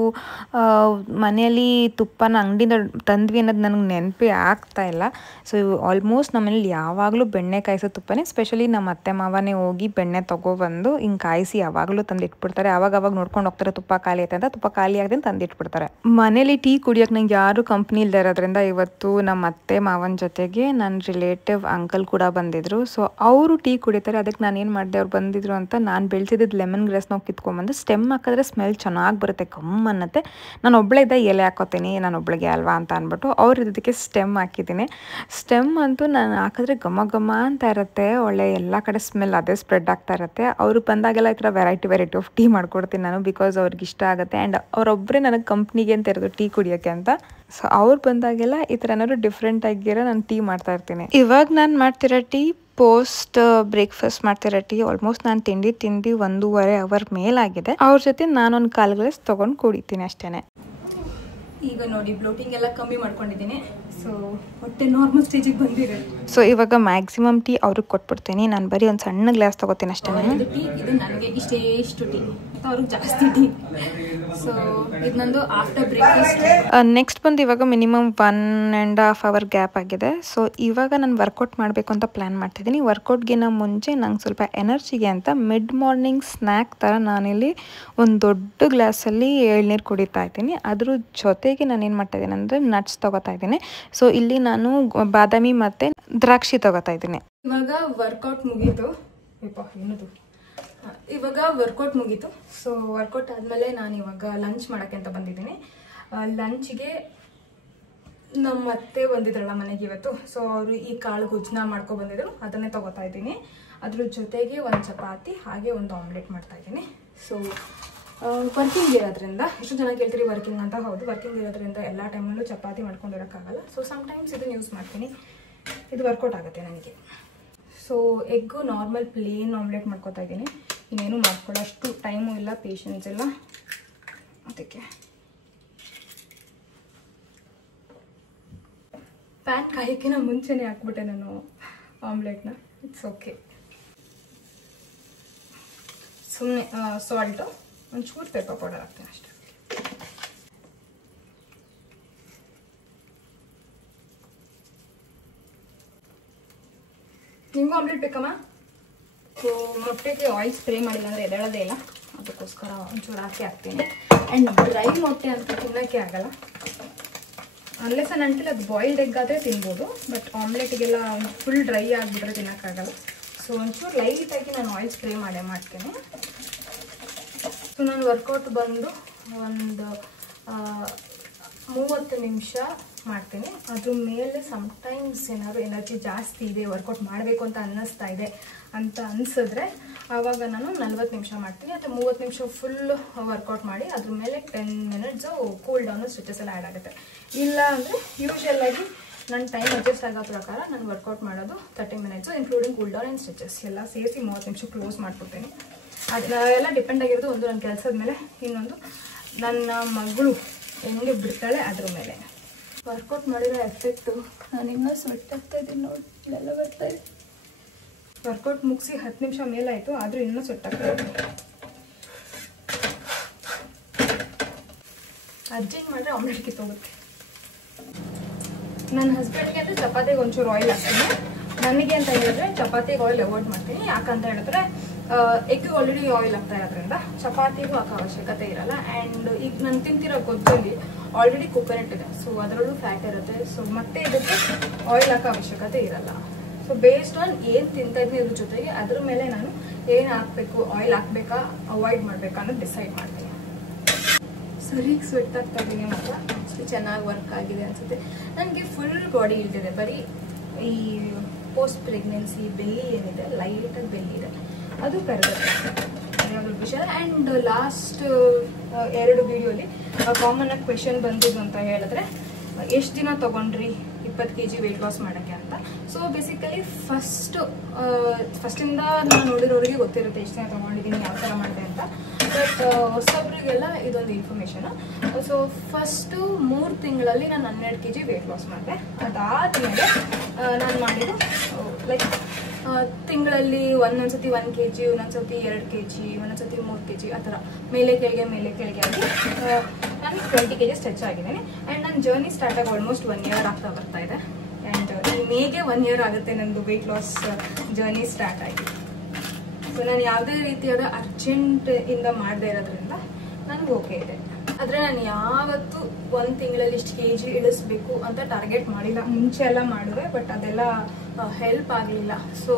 ಮನೆಯಲ್ಲಿ ತುಪ್ಪನ ಅಂಗಡಿಯಿಂದ ತಂದ್ವಿ ಅನ್ನೋದು ನನಗೆ ನೆನಪೇ ಆಗ್ತಾ ಇಲ್ಲ. ಸೊ ಆಲ್ಮೋಸ್ಟ್ ನಮ್ಮನೇಲಿ ಯಾವಾಗಲೂ ಬೆಣ್ಣೆ ಕಾಯಿಸೋ ತುಪ್ಪನೇ. ಸ್ಪೆಷಲಿ ನಮ್ಮ ಅತ್ತೆ ಮಾವನೇ ಹೋಗಿ ಬೆಣ್ಣೆ ತೊಗೊಬಂದು ಹಿಂಗೆ ಕಾಯಿಸಿ ಯಾವಾಗಲೂ ತಂದು ಇಟ್ಬಿಡ್ತಾರೆ. ಅವಾಗ ನೋಡ್ಕೊಂಡು ಹೋಗ್ತಾರೆ ತುಪ್ಪ ಖಾಲಿ ಐತೆ ಅಂತ. ತುಪ್ಪ ಖಾಲಿ ಆಗದೆ ತಂದು ಇಟ್ಬಿಡ್ತಾರೆ. ಮನೇಲಿ ಟೀ ಕುಡಿಯೋಕೆ ನಂಗೆ ಯಾರು ಕಂಪ್ನಿ ಇಲ್ಲದೆ ಇರೋದ್ರಿಂದ ಇವತ್ತು ನಮ್ಮ ಅತ್ತೆ ಮಾವನ ಜೊತೆಗೆ ನನ್ನ ರಿಲೇಟಿವ್ ಅಂಕಲ್ ಕೂಡ ಬಂದಿದ್ರು. ಸೊ ಅವರು ಟೀ ಕುಡಿತಾರೆ. ಅದಕ್ಕೆ ನಾನು ಏನು ಮಾಡಿದೆ, ಅವ್ರು ಬಂದಿದ್ರು ಅಂತ ನಾನು ಬೆಳೆಸಿದ್ದು ಲೆಮನ್ ಗ್ರಾಸ್ನ ಕಿತ್ಕೊಂಡ್ಬಂದು ಸ್ಟೆಮ್ ಹಾಕಿದ್ರೆ ಸ್ಮೆಲ್ ಚೆನ್ನಾಗಿ ಬರುತ್ತೆ, ಕಮ್ ಅನ್ನತ್ತೆ. ನಾನು ಒಬ್ಬಳೇ ಇದ್ದ ಎಲೆ ಹಾಕೋತೀನಿ, ನಾನು ಒಬ್ಬಳಿಗೆ ಅಲ್ವಾ ಅಂತ ಅಂದ್ಬಿಟ್ಟು ಅವ್ರು ಇದಕ್ಕೆ ಸ್ಟೆಮ್ ಹಾಕಿದ್ದೀನಿ. ಸ್ಟೆಮ್ ಅಂತೂ ನಾನು ಹಾಕಿದ್ರೆ ಘಮ ಅಂತ ಇರುತ್ತೆ, ಒಳ್ಳೆ ಎಲ್ಲ ಕಡೆ ಸ್ಮೆಲ್ ಅದೇ ಸ್ಪ್ರೆಡ್ ಆಗ್ತಾ ಇರುತ್ತೆ. ಅವ್ರು ಬಂದಾಗೆಲ್ಲ ಈ ಥರ ವೆರೈಟಿ ಆಫ್ ಟೀ ಮಾಡ್ಕೊಡ್ತೀನಿ ನಾನು, ಬಿಕಾಸ್ ಅವ್ರಿಗೆ ಇಷ್ಟ ಆಗುತ್ತೆ. ಆ್ಯಂಡ್ ಅವರೊಬ್ಬರೇ ನನಗೆ ಕಂಪ್ನಿಗೆ ಅಂತ ಇರೋದು ಟೀ ಕುಡಿಯೋಕ್ಕೆ ಅಂತ. ಸೊ ಅವ್ರು ಬಂದಾಗೆಲ್ಲ ಈ ಥರ ಏನಾದ್ರು ಡಿಫ್ರೆಂಟ್ ಆಗಿರೋ ನಾನು ಟೀ ಮಾಡ್ತಾ ಇರ್ತೀನಿ. ಇವಾಗ ನಾನು ಮಾಡ್ತಿರೋ ಟೀ ಪೋಸ್ಟ್ ಬ್ರೇಕ್ಫಾಸ್ಟ್ ಮಾಡ್ತಿರೋ ಟೀ. ಆಲ್ಮೋಸ್ಟ್ ನಾನು ತಿಂಡಿ 1.5 ಅವರ್ ಮೇಲಾಗಿದೆ. ಅವ್ರ ಜೊತೆ ನಾನೊಂದು 1/4 ಗ್ಲಾಸ್ ತೊಗೊಂಡು ಕುಡಿತೀನಿ ಅಷ್ಟೇ. ಈಗ ನೋಡಿ ಬ್ಲೋಟಿಂಗ್ ಎಲ್ಲ ಕಮ್ಮಿ ಮಾಡ್ಕೊಂಡಿದ್ದೀನಿ. ಸೊ ಹೊಟ್ಟೆ ನಾರ್ಮಲ್ ಸ್ಟೇಜಿಗೆ ಬಂದಿದೆ. ಸೊ ಇವಾಗ ಮ್ಯಾಕ್ಸಿಮಮ್ ಟೀ ಅವ್ರಿಗೆ ಕೊಟ್ಬಿಡ್ತೀನಿ. ನಾನು ಬರೀ ಒಂದು ಸಣ್ಣ ಗ್ಲಾಸ್ ತೊಗೋತೀನಿ ಅಷ್ಟೇ. ಟೀ ಇದು ನನಗೆ ಇಷ್ಟು ಟೀ, ಅವ್ರಿಗೆ ಜಾಸ್ತಿ ಟೀ. ಸೊ ಇದು ನಂದು ಆಫ್ಟರ್ ಬ್ರೇಕ್ಫಾಸ್ಟ್. ನೆಕ್ಸ್ಟ್ ಬಂದು ಇವಾಗ ಮಿನಿಮಮ್ 1.5 ಅವರ್ ಗ್ಯಾಪ್ ಆಗಿದೆ. ಸೊ ಇವಾಗ ನಾನು ವರ್ಕೌಟ್ ಮಾಡಬೇಕು ಅಂತ ಪ್ಲ್ಯಾನ್ ಮಾಡ್ತಿದ್ದೀನಿ. ವರ್ಕೌಟ್ಗಿನ ಮುಂಚೆ ನಂಗೆ ಸ್ವಲ್ಪ ಎನರ್ಜಿಗೆ ಅಂತ ಮಿಡ್ ಮಾರ್ನಿಂಗ್ ಸ್ನ್ಯಾಕ್ ಥರ ನಾನಿಲ್ಲಿ ಒಂದು ದೊಡ್ಡ ಗ್ಲಾಸಲ್ಲಿ ಎಳ್ನೀರು ಕುಡಿತಾ ಇದ್ದೀನಿ. ಅದ್ರ ಜೊತೆಗೆ ನಾನು ಏನು ಮಾಡ್ತಾ ಇದ್ದೀನಿ ಅಂದರೆ ನಟ್ಸ್ ತೊಗೋತಾ ಇದ್ದೀನಿ. ಸೊ ಇಲ್ಲಿ ನಾನು ಬಾದಾಮಿ ಮತ್ತು ದ್ರಾಕ್ಷಿ ತೊಗೋತಾ ಇದ್ದೀನಿ. ಇವಾಗ ವರ್ಕೌಟ್ ಮುಗೀತು. ಸೊ ವರ್ಕೌಟ್ ಆದಮೇಲೆ ನಾನು ಇವಾಗ ಲಂಚ್ ಮಾಡೋಕ್ಕೆ ಅಂತ ಬಂದಿದ್ದೀನಿ. ಲಂಚ್ಗೆ ನಮ್ಮ ಅತ್ತೆ ಬಂದಿದ್ರಲ್ಲ ಮನೆಗೆ ಇವತ್ತು. ಸೊ ಅವರು ಈ ಕಾಳು ಗುಜ್ಜನ್ನ ಮಾಡ್ಕೊ ಬಂದಿದ್ರು, ಅದನ್ನೇ ತೊಗೋತಾ ಇದ್ದೀನಿ. ಅದ್ರ ಜೊತೆಗೆ ಒಂದು ಚಪಾತಿ ಹಾಗೆ ಒಂದು ಆಮ್ಲೆಟ್ ಮಾಡ್ತಾ ಇದ್ದೀನಿ. ಸೊ ವರ್ಕಿಂಗ್ ಇರೋದ್ರಿಂದ ಎಷ್ಟು ಜನ ಕೇಳ್ತೀರಿ ವರ್ಕಿಂಗ್ ಅಂತ. ಹೌದು, ವರ್ಕಿಂಗ್ ಇರೋದ್ರಿಂದ ಎಲ್ಲ ಟೈಮಲ್ಲೂ ಚಪಾತಿ ಮಾಡ್ಕೊಂಡಿರೋಕ್ಕಾಗಲ್ಲ. ಸೊ ಸಮ್ಟೈಮ್ಸ್ ಇದನ್ನು ಯೂಸ್ ಮಾಡ್ತೀನಿ. ಇದು ವರ್ಕೌಟ್ ಆಗುತ್ತೆ ನನಗೆ. So egg normal plain omelette ಮಾಡ್ಕೊತಾ ಇದ್ದೀನಿ. ಇನ್ನೇನು ಮಾಡ್ಕೊಳ್ಳೋ ಅಷ್ಟು ಟೈಮು ಇಲ್ಲ, ಪೇಷನ್ಸ್ ಇಲ್ಲ. ಅದಕ್ಕೆ ಪ್ಯಾನ್ ಕಾಯೋಕ್ಕಿಂತ ಮುಂಚೆನೇ ಹಾಕ್ಬಿಟ್ಟೆ ನಾನು ಆಮ್ಲೆಟ್ನ. It's okay. ಸುಮ್ಮನೆ ಸಾಲ್ಟು, ಒಂಚೂರು ಪೆಪ್ಪರ್ ಪೌಡರ್ ಹಾಕ್ತೀನಿ ಅಷ್ಟೇ. ನಿಮಗೂ ಆಮ್ಲೆಟ್ ಬೇಕಮ್ಮ? ಸೊ ಮೊಟ್ಟೆಗೆ ಆಯಿಲ್ ಸ್ಪ್ರೇ ಮಾಡಿಲ್ಲ ಅಂದರೆ ಎದ್ದೇಳೋದೇ ಇಲ್ಲ, ಅದಕ್ಕೋಸ್ಕರ ಒಂಚೂರು ಹಾಕ್ತೀನಿ. ಆ್ಯಂಡ್ ಡ್ರೈ ಮೊಟ್ಟೆ ಅಂತ ತಿನ್ನೋಕ್ಕೆ ಆಗಲ್ಲ, ಅನ್ಲೆಸ್ ಅಂಡ್ ಅಂಟಿಲ್ ಅದು ಬಾಯ್ಲ್ಡ್ ಎಗ್ ಆದರೆ ತಿನ್ಬೋದು. ಬಟ್ ಆಮ್ಲೆಟಿಗೆಲ್ಲ ಫುಲ್ ಡ್ರೈ ಆಗಿಬಿಟ್ರೆ ತಿನ್ನೋಕ್ಕಾಗಲ್ಲ. ಸೊ ಒಂಚೂರು ಲೈಟಾಗಿ ನಾನು ಆಯಿಲ್ ಸ್ಪ್ರೇ ಮಾಡ್ತೀನಿ. ಸೊ ನಾನು ವರ್ಕೌಟ್ ಬಂದು ಒಂದು 30 ನಿಮಿಷ ಮಾಡ್ತೀನಿ. ಅದ್ರ ಮೇಲೆ ಸಮ್ಟೈಮ್ಸ್ ಏನಾದ್ರು ಎನರ್ಜಿ ಜಾಸ್ತಿ ಇದೆ, ವರ್ಕೌಟ್ ಮಾಡಬೇಕು ಅಂತ ಅನ್ನಿಸ್ತಾ ಇದೆ ಅಂತ ಅನಿಸಿದ್ರೆ ಆವಾಗ ನಾನು 40 ನಿಮಿಷ ಮಾಡ್ತೀನಿ. ಅಥವಾ 30 ನಿಮಿಷ ಫುಲ್ ವರ್ಕೌಟ್ ಮಾಡಿ ಅದ್ರ ಮೇಲೆ 10 ಮಿನಿಟ್ಸು ಕೂಲ್ ಡೌನು ಸ್ಟ್ರೆಚಸ್ ಎಲ್ಲ ಆ್ಯಡ್ ಆಗುತ್ತೆ. ಇಲ್ಲ ಅಂದರೆ ಯೂಶುವಲಾಗಿ ನನ್ನ ಟೈಮ್ ಅಡ್ಜಸ್ಟ್ ಆಗೋ ಪ್ರಕಾರ ನಾನು ವರ್ಕೌಟ್ ಮಾಡೋದು 30 minutes including cool down and stretches ಎಲ್ಲ ಸೇರಿಸಿ 30 ನಿಮಿಷ ಕ್ಲೋಸ್ ಮಾಡ್ಕೊಡ್ತೀನಿ. ಅದೆಲ್ಲ ಡಿಪೆಂಡ್ ಆಗಿರೋದು, ಒಂದು ನನ್ನ ಕೆಲಸದ ಮೇಲೆ, ಇನ್ನೊಂದು ನನ್ನ ಮಗಳು ಹೆಂಗೆ ಬಿಡ್ತಾಳೆ ಅದ್ರ ಮೇಲೆ. ವರ್ಕೌಟ್ ಮಾಡಿರೋ ಎಫೆಕ್ಟು ನಾನು ಇನ್ನೂ ಸ್ವೆಟ್ ಆಗ್ತಾ ಇದ್ದೀನಿ ನೋಡಿ, ಇಲ್ಲೆಲ್ಲ ಬರ್ತಾ ಇದೆ. ವರ್ಕೌಟ್ ಮುಗಿಸಿ 10 ನಿಮಿಷ ಮೇಲಾಯಿತು, ಆದರೂ ಇನ್ನೂ ಸ್ವೆಟ್ ಆಗ್ತಾ ಇದೆ. ಅರ್ಜೆಂಟ್ ಮಾಡಿದ್ರೆ ಆಮ್ಲೆಟ್ ಕಿತ್ತೋಗುತ್ತೆ. ನನ್ನ ಹಸ್ಬೆಂಡ್ಗೆ ಅಂದರೆ ಚಪಾತಿಗೆ ಒಂಚೂರು ಆಯಿಲ್ ಹಾಕ್ತೀನಿ. ನನಗೆ ಅಂತ ಹೇಳಿದ್ರೆ ಚಪಾತಿಗೆ ಆಯಿಲ್ ಅವಾಯ್ಡ್ ಮಾಡ್ತೀನಿ. ಯಾಕಂತ ಹೇಳಿದ್ರೆ ಎಗ್ ಆಲ್ರೆಡಿ ಆಯಿಲ್ ಆಗ್ತಾ ಇರೋದ್ರಿಂದ ಚಪಾತಿಗೂ ಹಾಕೋ ಅವಶ್ಯಕತೆ ಇರಲ್ಲ. ಆ್ಯಂಡ್ ಈಗ ನಾನು ತಿಂತಿರೋ ಗೊಜ್ಜಲ್ಲಿ ಆಲ್ರೆಡಿ ಕೊಕೊನಟ್ ಇದೆ, ಸೊ ಅದರಲ್ಲೂ ಫ್ಯಾಟ್ ಇರುತ್ತೆ. ಸೊ ಮತ್ತೆ ಇದಕ್ಕೆ ಆಯಿಲ್ ಹಾಕೋ ಅವಶ್ಯಕತೆ ಇರಲ್ಲ. ಸೊ ಬೇಸ್ಡ್ ಆನ್ ಏನು ತಿಂತಾ ಇದ್ದೀನಿ ಇದ್ರ ಜೊತೆಗೆ ಅದ್ರ ಮೇಲೆ ನಾನು ಏನು ಹಾಕಬೇಕು, ಆಯಿಲ್ ಹಾಕ್ಬೇಕಾ ಅವಾಯ್ಡ್ ಮಾಡಬೇಕಾ ಅನ್ನೋದು ಡಿಸೈಡ್ ಮಾಡ್ತೀನಿ. ಸರಿ ಸ್ವೆಟ್ ಆಗ್ತಾ ಇದ್ದೀನಿ ಮಾತ್ರ, ಚೆನ್ನಾಗಿ ವರ್ಕ್ ಆಗಿದೆ ಅನಿಸುತ್ತೆ. ನನಗೆ ಫುಲ್ ಬಾಡಿ ಇಲ್ದಿದೆ, ಬರೀ ಈ ಪೋಸ್ಟ್ ಪ್ರೆಗ್ನೆನ್ಸಿ ಬೆಲ್ಲಿ ಏನಿದೆ, ಲೈಟಾಗಿ ಬೆಲ್ಲಿ ಇದೆ, ಅದು ಕರೆಗುತ್ತೆ ಯಾವ್ದು ವಿಷಯ. ಆ್ಯಂಡ್ ಲಾಸ್ಟ್ 2 ವಿಡಿಯೋಲಿ ಕಾಮನ್ ಆಗಿ ಕ್ವೆಶನ್ ಬಂದಿದ್ದು ಅಂತ ಹೇಳಿದ್ರೆ ಎಷ್ಟು ದಿನ ತೊಗೊಂಡ್ರಿ 20 kg ವೆಯ್ಟ್ ಲಾಸ್ ಮಾಡೋಕ್ಕೆ ಅಂತ. ಸೊ ಬೇಸಿಕಲಿ ಫಸ್ಟಿಂದ ನಾನು ನೋಡಿರೋರಿಗೆ ಗೊತ್ತಿರುತ್ತೆ ಎಷ್ಟು ದಿನ ತೊಗೊಂಡಿದ್ದೀನಿ, ಯಾವ ಥರ ಮಾಡಿದೆ ಅಂತ. ಬಟ್ ಹೊಸೊಬ್ರಿಗೆಲ್ಲ ಇದೊಂದು ಇನ್ಫಾರ್ಮೇಷನು. ಸೊ ಫಸ್ಟು 3 ತಿಂಗಳಲ್ಲಿ ನಾನು 12 kg ವೆಯ್ಟ್ ಲಾಸ್ ಮಾಡಿದೆ. ಅದಾದಮೇಲೆ ನಾನು ಮಾಡಿದ್ದು ಲೈಕ್ ತಿಂಗಳಲ್ಲಿ ಒಂದೊಂದ್ಸತಿ 1 kg, ಒಂದೊಂದ್ಸತಿ 2 kg, ಒಂದೊಂದ್ಸತಿ 3 kg ಆ ಥರ ಮೇಲೆ ಕೆಳಗೆ ಆಗಿ ನಾನು 20 kg ಸ್ಟ್ರೆಚ್ ಆಗಿದ್ದೀನಿ. ಆ್ಯಂಡ್ ನನ್ನ ಜರ್ನಿ ಸ್ಟಾರ್ಟ್ ಆಗಿ ಆಲ್ಮೋಸ್ಟ್ 1 year ಆಗ್ತಾ ಬರ್ತಾ ಇದೆ. ಆ್ಯಂಡ್ ಈ ಮೇಗೆ 1 year ಆಗುತ್ತೆ ನನ್ನದು ವೆಯ್ಟ್ ಲಾಸ್ ಜರ್ನಿ ಸ್ಟಾರ್ಟ್ ಆಗಿ. ಸೊ ನಾನು ಯಾವುದೇ ರೀತಿಯಾದ ಅರ್ಜೆಂಟಿಂದ ಮಾಡದೇ ಇರೋದ್ರಿಂದ ನನಗೆ ಓಕೆ ಇದೆ. ಆದರೆ ನಾನು ಯಾವತ್ತೂ 1 ತಿಂಗಳಲ್ಲಿ ಇಷ್ಟು kg ಇಳಿಸ್ಬೇಕು ಅಂತ ಟಾರ್ಗೆಟ್ ಮಾಡಿಲ್ಲ. ಮುಂಚೆ ಎಲ್ಲ ಮಾಡಿದೆ, ಬಟ್ ಅದೆಲ್ಲ ಹೆಲ್ಪ್ ಆಗಲಿಲ್ಲ. ಸೊ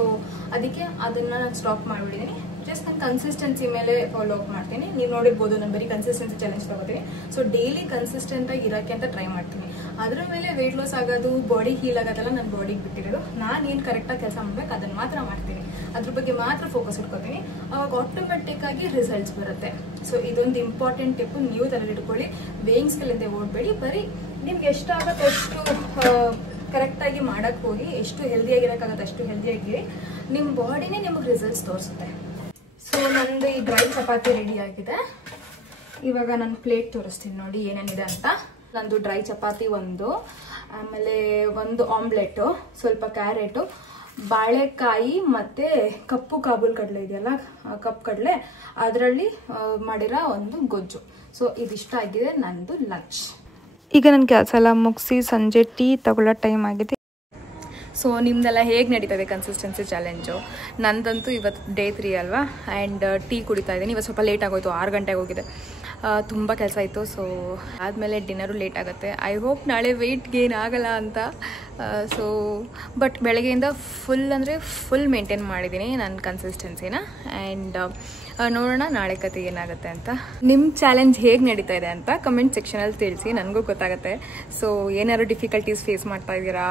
ಅದಕ್ಕೆ ಅದನ್ನು ನಾನು ಸ್ಟಾಪ್ ಮಾಡಿಬಿಟ್ಟಿದ್ದೀನಿ. ಜಸ್ಟ್ ನಾನು ಕನ್ಸಿಸ್ಟೆನ್ಸಿ ಮೇಲೆ ಫಾಲೋ ಅಪ್ ಮಾಡ್ತೀನಿ. ನೀವು ನೋಡಿರ್ಬೋದು, ನಾನು ಬರೀ ಕನ್ಸಿಸ್ಟೆನ್ಸಿ ಚಾಲೆಂಜ್ ತೊಗೋತೀನಿ. ಸೊ ಡೈಲಿ ಕನ್ಸಿಸ್ಟೆಂಟಾಗಿ ಇರೋಕ್ಕೆ ಅಂತ ಟ್ರೈ ಮಾಡ್ತೀನಿ. ಅದ್ರ ಮೇಲೆ ವೆಯ್ಟ್ ಲಾಸ್ ಆಗೋದು, ಬಾಡಿ ಹೀಲ್ ಆಗೋದೆಲ್ಲ ನನ್ನ ಬಾಡಿಗೆ ಬಿಟ್ಟಿರೋದು. ನಾನು ಏನು ಕರೆಕ್ಟಾಗಿ ಕೆಲಸ ಮಾಡಬೇಕು ಅದನ್ನು ಮಾತ್ರ ಮಾಡ್ತೀನಿ, ಅದ್ರ ಬಗ್ಗೆ ಮಾತ್ರ ಫೋಕಸ್ ಇಟ್ಕೊತೀನಿ. ಅವಾಗ ಆಟೋಮೆಟಿಕ್ಕಾಗಿ ರಿಸಲ್ಟ್ಸ್ ಬರುತ್ತೆ. ಸೊ ಇದೊಂದು ಇಂಪಾರ್ಟೆಂಟ್ ಟಿಪ್ಪು ನೀವು ತಲೆಯಲ್ಲಿ ಇಟ್ಕೊಳ್ಳಿ. ವೇಯಿಂಗ್ ಸ್ಕೇಲಿಂದ ಓಡಬೇಡಿ, ಬರೀ ನಿಮ್ಗೆ ಎಷ್ಟಾಗುತ್ತೆ ಅಷ್ಟು ಕರೆಕ್ಟಾಗಿ ಮಾಡೋಕ್ಕೆ ಹೋಗಿ. ಎಷ್ಟು ಹೆಲ್ದಿಯಾಗಿರೋಕ್ಕಾಗುತ್ತೆ ಅಷ್ಟು ಹೆಲ್ದಿಯಾಗಿರಿ, ನಿಮ್ಮ ಬಾಡಿನೇ ನಿಮಗೆ ರಿಸಲ್ಟ್ಸ್ ತೋರಿಸುತ್ತೆ. ಸೊ ನಂದು ಈ ಡ್ರೈ ಚಪಾತಿ ರೆಡಿ ಆಗಿದೆ. ಇವಾಗ ನಾನು ಪ್ಲೇಟ್ ತೋರಿಸ್ತೀನಿ ನೋಡಿ ಏನೇನಿದೆ ಅಂತ. ನಂದು ಡ್ರೈ ಚಪಾತಿ ಒಂದು, ಆಮೇಲೆ ಒಂದು ಆಮ್ಲೆಟ್ಟು, ಸ್ವಲ್ಪ ಕ್ಯಾರೆಟು, ಬಾಳೆಕಾಯಿ ಮತ್ತು ಕಪ್ಪು ಕಾಬೂಲ್ ಕಡಲೆ ಇದೆಯಲ್ಲ, ಕಪ್ಪು ಕಡಲೆ, ಅದರಲ್ಲಿ ಮಾಡಿರೋ ಒಂದು ಗೊಜ್ಜು. ಸೊ ಇದಿಷ್ಟ ಆಗಿದೆ ನಂದು ಲಂಚ್. ಈಗ ನನ್ನ ಕೆಲಸ ಎಲ್ಲ ಮುಗಿಸಿ ಸಂಜೆ ಟೀ ತಗೊಳ್ಳೋ ಟೈಮ್ ಆಗಿದೆ. ಸೊ ನಿಮ್ದೆಲ್ಲ ಹೇಗೆ ನಡೀತದೆ ಕನ್ಸಿಸ್ಟೆನ್ಸಿ ಚಾಲೆಂಜು? ನಂದಂತೂ ಇವತ್ತು ಡೇ 3 ಅಲ್ವಾ. ಆ್ಯಂಡ್ ಟೀ ಕುಡಿತಾ ಇದ್ದೀನಿ. ಇವತ್ತು ಸ್ವಲ್ಪ ಲೇಟ್ ಆಗೋಯ್ತು, 6 ಗಂಟೆಗೆ ಹೋಗಿದೆ. ತುಂಬ ಕೆಲಸ ಇತ್ತು. ಸೊ ಆದಮೇಲೆ ಡಿನ್ನರು ಲೇಟ್ ಆಗುತ್ತೆ. ಐ ಹೋಪ್ ನಾಳೆ ವೆಯ್ಟ್ ಗೇನ್ ಆಗಲ್ಲ ಅಂತ. ಸೊ ಬಟ್ ಬೆಳಗ್ಗೆಯಿಂದ ಫುಲ್ ಮೇಂಟೈನ್ ಮಾಡಿದ್ದೀನಿ ನನ್ನ ಕನ್ಸಿಸ್ಟೆನ್ಸಿನ. ಆ್ಯಂಡ್ ನೋಡೋಣ ನಾಳೆ ಕತೆ ಏನಾಗುತ್ತೆ ಅಂತ. ನಿಮ್ಮ ಚಾಲೆಂಜ್ ಹೇಗೆ ನಡೀತಾ ಇದೆ ಅಂತ ಕಮೆಂಟ್ ಸೆಕ್ಷನಲ್ಲಿ ತಿಳಿಸಿ, ನನಗೂ ಗೊತ್ತಾಗುತ್ತೆ. ಸೊ ಏನಾದ್ರು ಡಿಫಿಕಲ್ಟೀಸ್ ಫೇಸ್ ಮಾಡ್ತಾ ಇದ್ದೀರಾ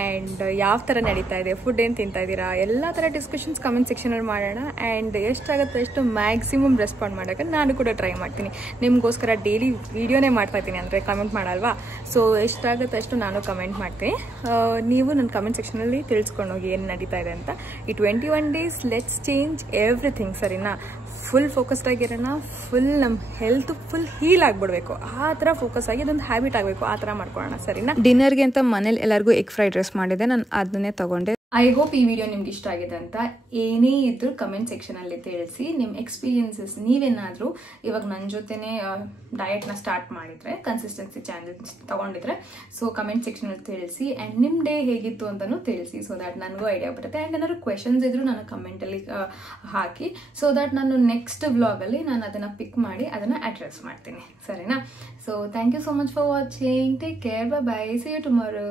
ಆ್ಯಂಡ್ ಯಾವ ಥರ ನಡೀತಾ ಇದೆ, ಫುಡ್ ಏನು ತಿಂತಾ ಇದ್ದೀರಾ, ಎಲ್ಲ ಥರ ಡಿಸ್ಕಷನ್ಸ್ ಕಮೆಂಟ್ ಸೆಕ್ಷನಲ್ಲಿ ಮಾಡೋಣ. ಆ್ಯಂಡ್ ಎಷ್ಟಾಗುತ್ತೆ ಅಷ್ಟು ಮ್ಯಾಕ್ಸಿಮಮ್ ರೆಸ್ಪಾಂಡ್ ಮಾಡೋಕ್ಕೆ ನಾನು ಕೂಡ ಟ್ರೈ ಮಾಡ್ತೀನಿ. ನಿಮಗೋಸ್ಕರ ಡೈಲಿ ವೀಡಿಯೋನೇ ಮಾಡ್ತಾಯಿದ್ದೀನಿ ಅಂದರೆ ಕಮೆಂಟ್ ಮಾಡಲ್ವಾ. ಸೊ ಎಷ್ಟಾಗುತ್ತೆ ಅಷ್ಟು ನಾನು ಕಮೆಂಟ್ ಮಾಡ್ತೀನಿ. ನೀವು ನನ್ನ ಕಮೆಂಟ್ ಸೆಕ್ಷನಲ್ಲಿ ತಿಳಿಸ್ಕೊಂಡು ಹೋಗಿ ಏನು ನಡೀತಾ ಇದೆ ಅಂತ. ಈ 21 days ಲೆಟ್ಸ್ ಚೇಂಜ್ ಎವ್ರಿಥಿಂಗ್, ಸರಿನಾ? ಫುಲ್ ಫೋಕಸ್ಡ್ ಆಗಿರೋಣ, ಫುಲ್ ನಮ್ಮ ಹೆಲ್ತ್ ಫುಲ್ ಹೀಲ್ ಆಗಿಬಿಡ್ಬೇಕು, ಆ ಥರ ಫೋಕಸ್ ಆಗಿ ಅದೊಂದು ಹ್ಯಾಬಿಟ್ ಆಗಬೇಕು, ಆ ಥರ ಮಾಡ್ಕೊಳ್ಳೋಣ, ಸರಿನಾ? ಡಿನ್ನರ್ಗೆ ಅಂತ ಮನೇಲಿ ಎಲ್ಲರಿಗೂ ಎಗ್ ಫ್ರೈಡ್ ರೈಸ್ ಮಾಡಿದೆ, ನಾನು ಅದನ್ನೇ ತೊಗೊಂಡೆ. ಐ ಹೋಪ್ ಈ ವಿಡಿಯೋ ನಿಮ್ಗೆ ಇಷ್ಟ ಆಗಿದೆ ಅಂತ. ಏನೇ ಇದ್ರೂ ಕಮೆಂಟ್ ಸೆಕ್ಷನಲ್ಲಿ ತಿಳಿಸಿ ನಿಮ್ಮ ಎಕ್ಸ್ಪೀರಿಯನ್ಸಸ್. ನೀವೇನಾದರೂ ಇವಾಗ ನನ್ನ ಜೊತೆನೇ ಡಯಟ್ನ ಸ್ಟಾರ್ಟ್ ಮಾಡಿದರೆ, ಕನ್ಸಿಸ್ಟೆನ್ಸಿ ಚಾಲೆಂಜ್ ತೊಗೊಂಡಿದ್ರೆ, ಸೊ ಕಮೆಂಟ್ ಸೆಕ್ಷನಲ್ಲಿ ತಿಳಿಸಿ. ಆ್ಯಂಡ್ ನಿಮ್ಮ ಡೇ ಹೇಗಿತ್ತು ಅಂತಲೂ ತಿಳಿಸಿ, ಸೊ ದ್ಯಾಟ್ ನನಗೂ ಐಡಿಯಾ ಬರುತ್ತೆ. ಆ್ಯಂಡ್ ಏನಾದ್ರು ಕ್ವೆಶನ್ಸ್ ಇದ್ರೂ ನಾನು ಕಮೆಂಟಲ್ಲಿ ಹಾಕಿ, ಸೊ ದ್ಯಾಟ್ ನಾನು ನೆಕ್ಸ್ಟ್ ವ್ಲಾಗಲ್ಲಿ ನಾನು ಅದನ್ನು ಪಿಕ್ ಮಾಡಿ ಅದನ್ನು ಅಡ್ರೆಸ್ ಮಾಡ್ತೀನಿ, ಸರಿನಾ? So thank you so much for watching. Take care, bye bye, see you tomorrow.